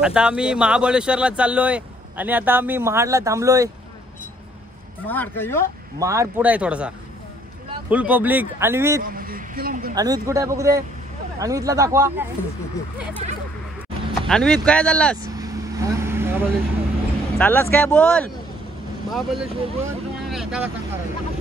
आता आम्ही महाबळेश्वरला चाललोय आणि आता आम्ही महाडला थांबलोय. महाड पुढे आहे थोडासा. फुल पब्लिक. अन्वित कुठे आहे बघू दे. अन्वितला दाखवा. अन्वित काय चाललास? चाललास काय बोल.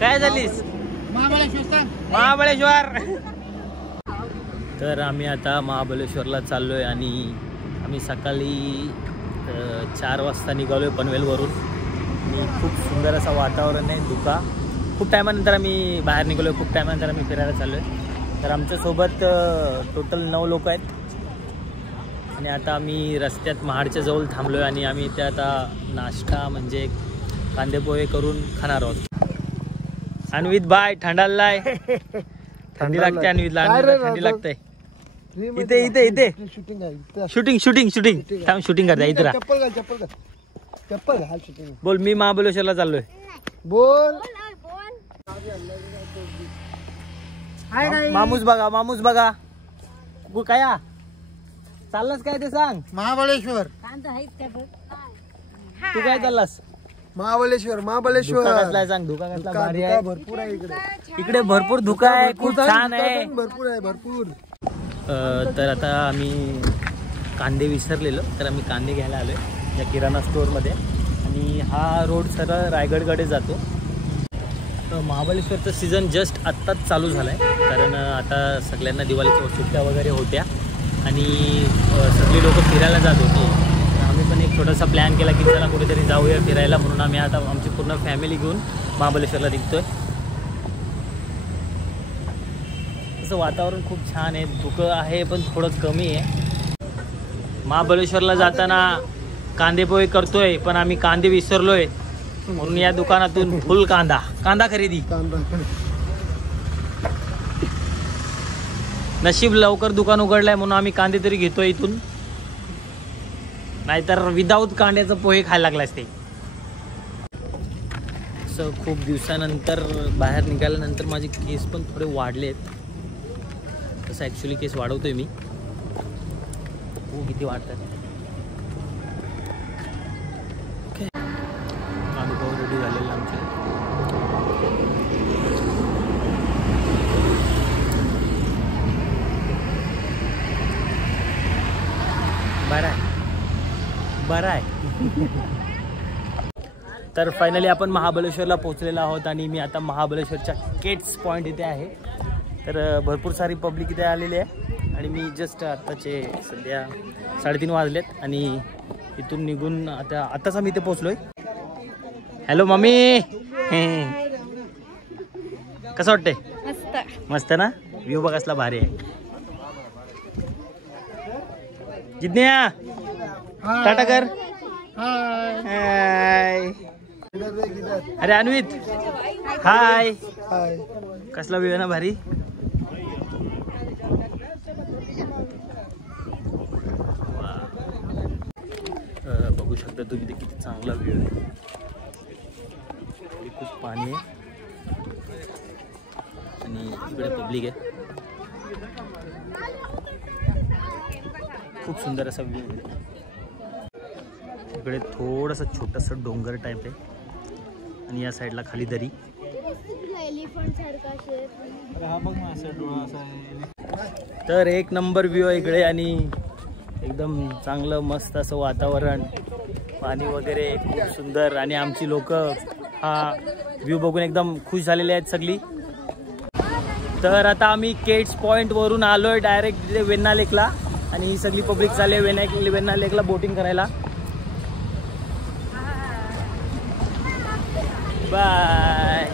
काय झालीस? महाबळेश्वर. तर आम्ही आता महाबळेश्वरला चाललोय आणि आम्ही सकाळी 4 वाजता निघालोय पनवेलवरून. आणि खूप सुंदर असं वातावरण आहे. धुका. खूप टायमानंतर आम्ही बाहेर निघालोय. खूप टायमानंतर आम्ही फिरायला चाललोय. तर आमच्यासोबत टोटल 9 लोक आहेत. आणि आता आम्ही रस्त्यात महाडच्या जवळ थांबलोय आणि आम्ही इथे आता नाश्ता म्हणजे कांदे पोहे करून खाणार आहोत. अन्वित बाय थंडालाय. थंडी लागते अन्वितला. थंडी लागते. इथे इथे इथे शूटिंग शूटिंग शूटिंग थांब. शूटिंग करता इथे. बोल मी महाबळेश्वरला चाललोय. बोल. मामूस बघा. मामूस बघा. काय चाललास काय ते सांग. महाबळेश्वर. तू काय चाललास? महाबळेश्वर. महाबळेश्वर कसलाय सांग. धुका कसला भारी आहे. भरपूर आहे इकडे. इकडे भरपूर धुका आहे. खूप छान आहे. भरपूर आहे. भरपूर. तर आता आम्ही कांदे विसरलेलो. तर आम्ही कांदे घ्यायला आलोय या किराणा स्टोअरमध्ये. आणि हा रोड सरळ रायगडकडे जातो. तर महाबळेश्वरचं सीझन जस्ट आत्ताच चालू झालं आहे. कारण आता सगळ्यांना दिवाळीच्या सुट्ट्या वगैरे होत्या आणि सगळी लोक फिरायला जात होती. आम्ही पण एक छोटासा प्लॅन केला की चला कुठेतरी जाऊया फिरायला. म्हणून आम्ही आता आमची पूर्ण फॅमिली घेऊन महाबळेश्वरला निघतोय. तसं वातावरण खूप छान आहे. धुकं आहे पण थोडं कमी आहे. महाबळेश्वरला जाताना कांदे पोहे करतोय पण आम्ही कांदे विसरलोय. म्हणून या दुकानातून फुल कांदा खरेदी. नशीब लवकर दुकान उघडलंय म्हणून आम्ही कांदे तरी घेतोय इथून. नाहीतर विदाऊट कांद्याचं पोहे खायला लागला असते. असं खूप दिवसानंतर बाहेर निघाल्यानंतर माझे केस पण थोडे वाढले आहेत. तसं ॲक्च्युली केस वाढवतोय मी. किती वाढतात. अनुभव रेडी झालेले आमचे. बरं आहे. तर फायनली आपण महाबळेश्वरला पोहोचलेलो आहोत आणि मी आता महाबळेश्वरच्या केट्स पॉईंट इथे आहे. तर भरपूर सारी पब्लिक इथे आलेली आहे आणि मी जस्ट आत्ताचे सध्या 3:30 वाजलेत आणि इथून निघून आताच आम्ही इथे पोहोचलोय. Hello mummy. कसं वाटतंय? मस्त ना. व्ह्यू बघ कसला भारी आहे. जिज्ञा टाटा कर. हाय. अरे अन्वित हाय. कसला व्ह्यू आहे ना भारी. बघू शकता तुम्ही ते किती चांगला व्ह्यू आहे. खूप पाणी आहे आणि इकडे पब्लिक आहे. खूप सुंदर असा व्ह्यू आहे. इकडे थोडंसं छोटंसं डोंगर टाईप आहे आणि या साईडला खाली दरी. तर एक नंबर व्ह्यू आहे इकडे आणि एकदम चांगलं मस्त असं वातावरण. पाणी वगैरे खूप सुंदर आणि आमची लोक हा व्ह्यू बघून एकदम खुश झालेले आहेत सगळी. तर आता आम्ही केट्स पॉईंट वरून आलोय डायरेक्ट तिथे वेण्णा लेकला आणि ही सगळी पब्लिक चालली आहे वेण्णा लेकला बोटिंग करायला. बाय.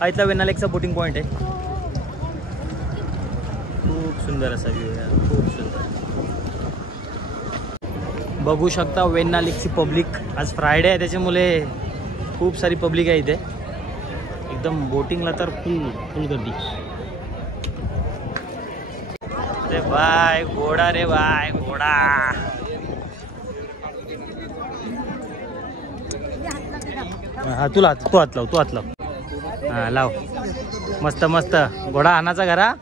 हा इथला वेण्णा लेकचा बोटिंग पॉईंट आहे. खूप सुंदर असा व्ह्यू आहे. खूप सुंदर. बघू शकता वेण्णा लेकची पब्लिक. आज फ्रायडे आहे त्याच्यामुळे खूप सारी पब्लिक आहे इथे. एकदम बोटिंगला तर फुल गर्दी. अरे बाय घोडा. रे बाय घोडा. हा तू हात लाव. हा लाव. मस्त मस्त घोडा आणायचा घरा.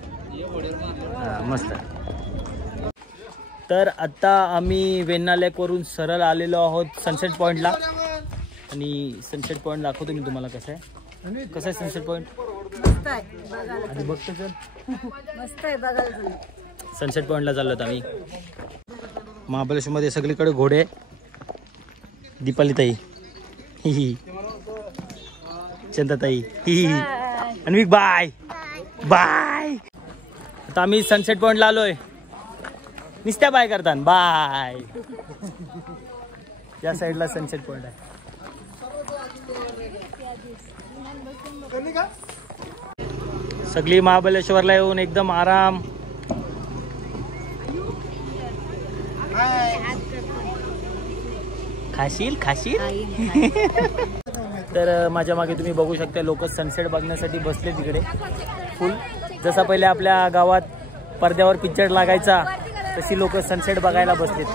मस्त. तर आता आम्ही वेण्णा लेकवरून सरळ आलेलो आहोत सनसेट पॉईंटला. आणि सनसेट पॉईंट दाखवतो मी तुम्हाला कसं आहे सनसेट पॉईंट. आधी बघतो चल. मस्त आहे बघायला. सनसेट पॉईंटला चाललो आहोत आम्ही. महाबळेश्वरमध्ये सगळीकडे घोडे. दीपाली ताई, ही चंदाताई, ही आणि बाय बाय. आता आम्ही सनसेट पॉईंटला आलोय. निस्त्या बाय करतात बाय. या साईडला सनसेट पॉईंट आहे. सगळी महाबळेश्वरला येऊन एकदम आराम. खाशील तर माझ्या मागे तुम्ही बघू शकता लोक सनसेट बघण्यासाठी बसले तिकडे फुल. जसा पहिले आपल्या गावात पडद्यावर पिक्चर लागायचा तशी लोक सनसेट बघायला बसलेत.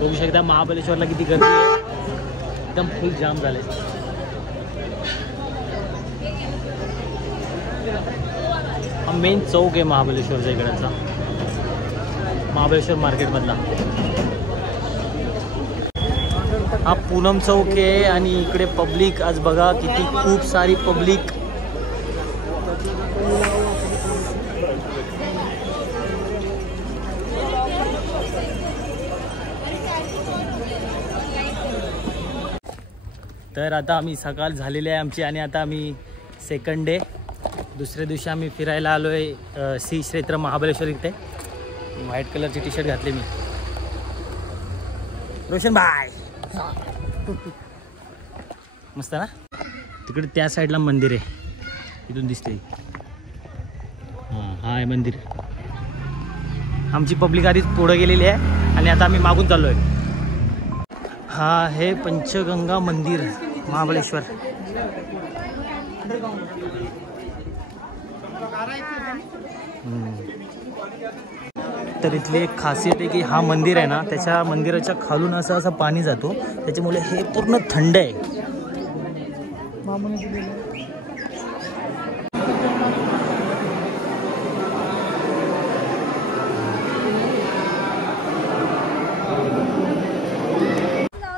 बघू शकता महाबळेश्वरला किती गर्दी आहे. एकदम फुल जाम झाले. हा मेन चौक आहे महाबळेश्वरचा इकडचा, महाबळेश्वर मार्केट मधला. हा पूनम चौक आहे आणि इकडे पब्लिक आज बघा किती खूप सारी पब्लिक. तर आता आम्ही सकाळ झालेली आहे आमची आणि आता आम्ही सेकंड डे दुसऱ्या दिवशी आम्ही फिरायला आलो आहे श्री क्षेत्र महाबळेश्वर. इथे व्हाईट कलरची टी शर्ट घातली मी. रोशन भाई मस्त ना. तिकडे त्या साईडला मंदिर आहे, इथून दिसते. हां हा आहे मंदिर. आमची पब्लिक आधीच पुढे गेलेली आहे आणि आता आम्ही मागून चाललो आहे. हा आहे पंचगंगा मंदिर महाबळेश्वर. तर इथली एक खासियत आहे की हा मंदिर आहे ना, त्याच्या मंदिराच्या खालून असं पाणी जातो, त्याच्यामुळे हे पूर्ण थंड आहे.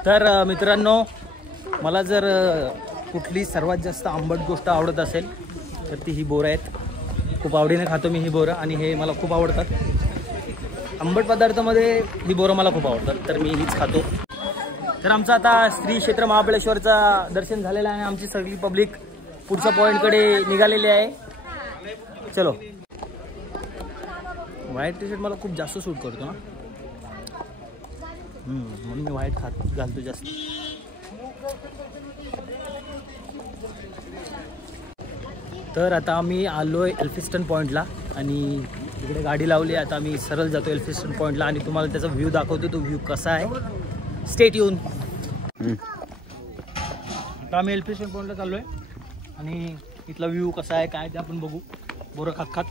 तर मित्रांनो, मला जर कुठली सर्वात जास्त आंबट गोष्ट आवडत असेल तर ती ही बोरं आहेत. खूप आवडीने खातो मी ही बोरं आणि हे मला खूप आवडतात. आंबट पदार्थामध्ये ही बोरं मला खूप आवडतात, तर मी हीच खातो. तर आमचं आता श्री क्षेत्र महाबळेश्वरचा दर्शन झालेलं आहे आणि आमची सगळी पब्लिक पुढच्या पॉईंटकडे निघालेली आहे. चलो. व्हाईट टी शर्ट मला खूप जास्त सूट करतो ना, म्हणून मी व्हाईट घालतो जास्त. तर आता आम्ही आलोय एल्फिस्टन पॉईंटला आणि तिकडे गाडी लावली. आता आम्ही सरळ जातो एल्फिस्टन पॉईंटला आणि तुम्हाला त्याचा व्ह्यू दाखवतो. तो व्ह्यू कसा आहे, स्टेट येऊन. आता आम्ही एल्फिस्टन पॉईंटला चाललोय आणि इथला व्ह्यू कसा आहे काय ते आपण बघू. बोरं खात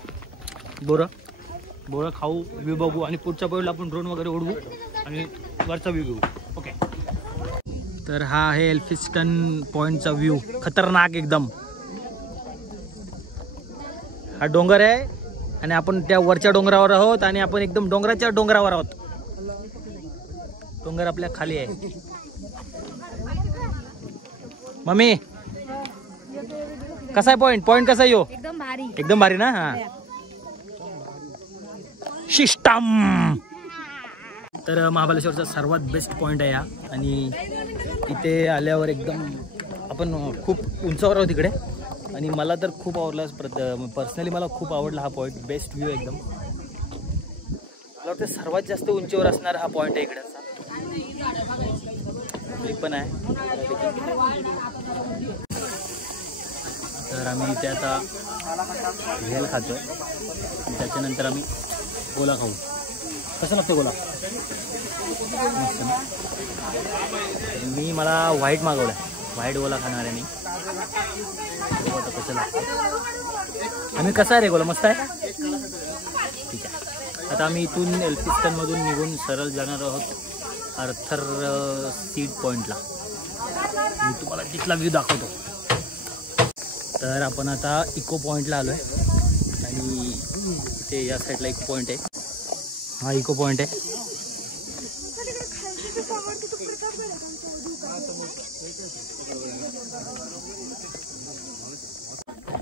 बोरं खाऊ, व्ह्यू बघू आणि पुढच्या पॉईंटला आपण ड्रोन वगैरे उडवू आणि वरचा व्ह्यू घेऊ. ओके. तर हा आहे एल्फिस्टन पॉईंटचा व्ह्यू. खतरनाक एकदम. हा डोंगर आहे आणि आपण त्या वरच्या डोंगरावर आहोत आणि आपण एकदम डोंगराच्या डोंगरावर आहोत. डोंगर आपल्या खाली आहे. मम्मी कसा आहे पॉईंट कसा आहे यो? एकदम भारी ना. हा शिष्टम. तर महाबळेश्वरचा सर्वात बेस्ट पॉईंट आहे हा आणि इथे आल्यावर एकदम आपण खूप उंचावर आहोत तिकडे आणि मला तर खूप आवडला. पर्सनली मला खूप आवडला हा पॉईंट. बेस्ट व्ह्यू एकदम. मला वाटतं सर्वात जास्त उंचीवर असणार हा पॉईंट आहे इकडेचा. पण आहे. तर आम्ही इथे आता भेल खातोय आणि त्याच्यानंतर आम्ही गोला खाऊ. कसं लागतं गोला? मस्त ना. मला व्हाईट मागवला आहे. व्हाईट गोला खाणार आहे मी. आता कसं लागतं आणि कसा आहे रे गोला? मस्त आहे. ठीक आहे. आता आम्ही इथून एल्फिस्टनमधून निघून सरळ जाणार आहोत आर्थर सीट पॉईंटला. मी तुम्हाला तिथला व्ह्यू दाखवतो. तर आपण आता इको पॉईंटला आलो आहे आणि ते या साईडला इको पॉईंट आहे. हा इको पॉईंट आहे.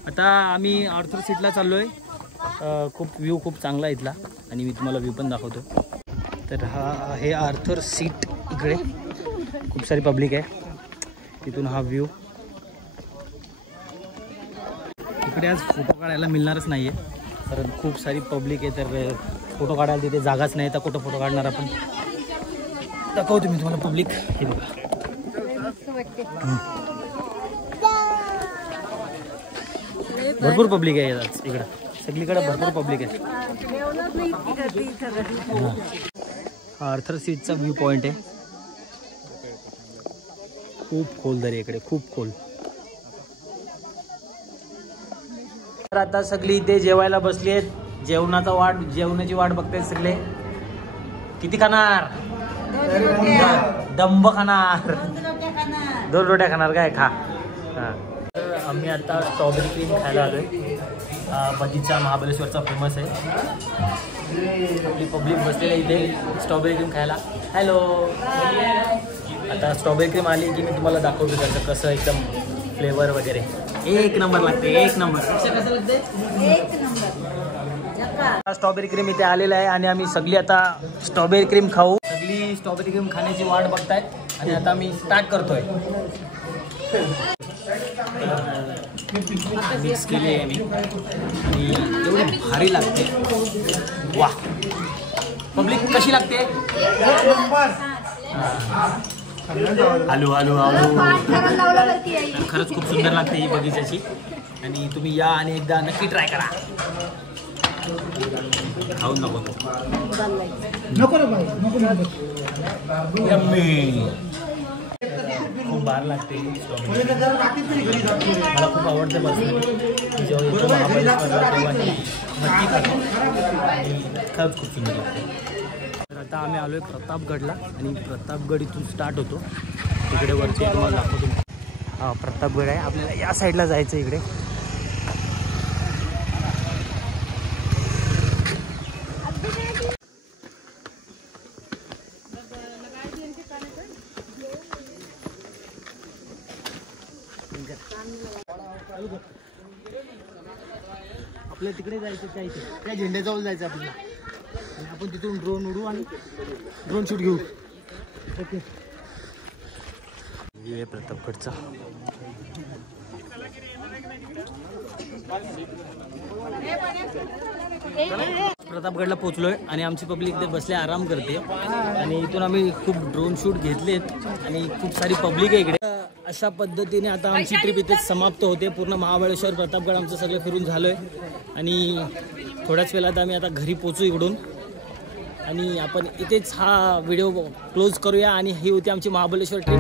आता आम्ही आर्थर सीटला चाललो आहे. खूप व्ह्यू खूप चांगला आहे इथला आणि मी तुम्हाला व्ह्यू पण दाखवतो. तर हा आहे आर्थर सीट. इकडे खूप सारी पब्लिक आहे. तिथून हा व्ह्यू. इकडे आज फोटो काढायला मिळणारच नाही आहे कारण खूप सारी पब्लिक आहे. तर फोटो काढायला तिथे जागाच नाही. तर कुठं फोटो काढणार आपण दाखवतो मी तुम्हाला पब्लिक. हे बघा भरपूर पब्लिक आहे आज इकडं. सगळीकडे भरपूर पब्लिक आहे. हा आर्थर सीटचा व्ह्यू पॉईंट आहे. खूप खोल दरी इकडे, खूप खोल. तर आता सगळी इथे जेवायला बसली आहेत. जेवणाची वाट बघतायत सगळे. किती खाणार? दंब खाणार. 2 रोट्या खाणार काय? खा. तर आम्ही आता स्ट्रॉबेरी क्रीम खायला आलोय. बगीचा महाबळेश्वरचा फेमस आहे. आपली पब्लिक बसलेली इथे स्ट्रॉबेरी क्रीम खायला. हॅलो. आता स्ट्रॉबेरी क्रीम आली की मी तुम्हाला दाखवतो त्याचं कसं एकदम फ्लेवर वगैरे. एक नंबर लागते, एक नंबर. कसं लागते? स्ट्रॉबेरी क्रीम इथे आलेलं आहे आणि आम्ही सगळी आता स्ट्रॉबेरी क्रीम खाऊ. सगळी स्ट्रॉबेरी क्रीम खाण्याची वाट बघतायत आणि आता मी स्टार्ट करतोय. मिक्स केली आहे मी आणि एवढी भारी लागते. वा. पब्लिक कशी लागते? Hello hello hello. खरंच खूप सुंदर लागते ही बगीचाची आणि तुम्ही या आणि एकदा नक्की ट्राय करा. खाऊन नको खूप बार लागते. मला खूप आवडते. बस जेव्हा येतो महाबळेश्वरला तेव्हा नक्की खातो आणि खरंच खूप सुंदर लागते. तर आता आम्ही आलो आहे प्रतापगडला आणि प्रतापगड इथून स्टार्ट होतो. तिकडे वरती तुम्हाला दाखवतो. हा प्रतापगड आहे. आपल्याला या साईडला जायचं इकडे. आपल्याला तिकडे जायचं त्या झेंड्याजवळ जायचं आपल्याला आणि आपण तिथून ड्रोन उडू आणि ड्रोन शूट घेऊ. ओके. व्ह्यू आहे प्रतापगडचा. प्रतापगडला पोहोचलोय आणि आमची पब्लिक इथे बसले आराम करते आणि इथून आम्ही खूप ड्रोन शूट घेतलेत आणि खूप सारी पब्लिक आहे इकडे. अशा पद्धतीने आता आमची ट्रिप इथेच समाप्त होते. पूर्ण महाबळेश्वर प्रतापगड आमचं सगळं फिरून झालोय आणि थोड्याच वेळात आम्ही आता घरी पोहोचू इकडून आणि आपण इथेच हा व्हिडिओ क्लोज करूया. आणि ही होती आमची महाबळेश्वर ट्रिप.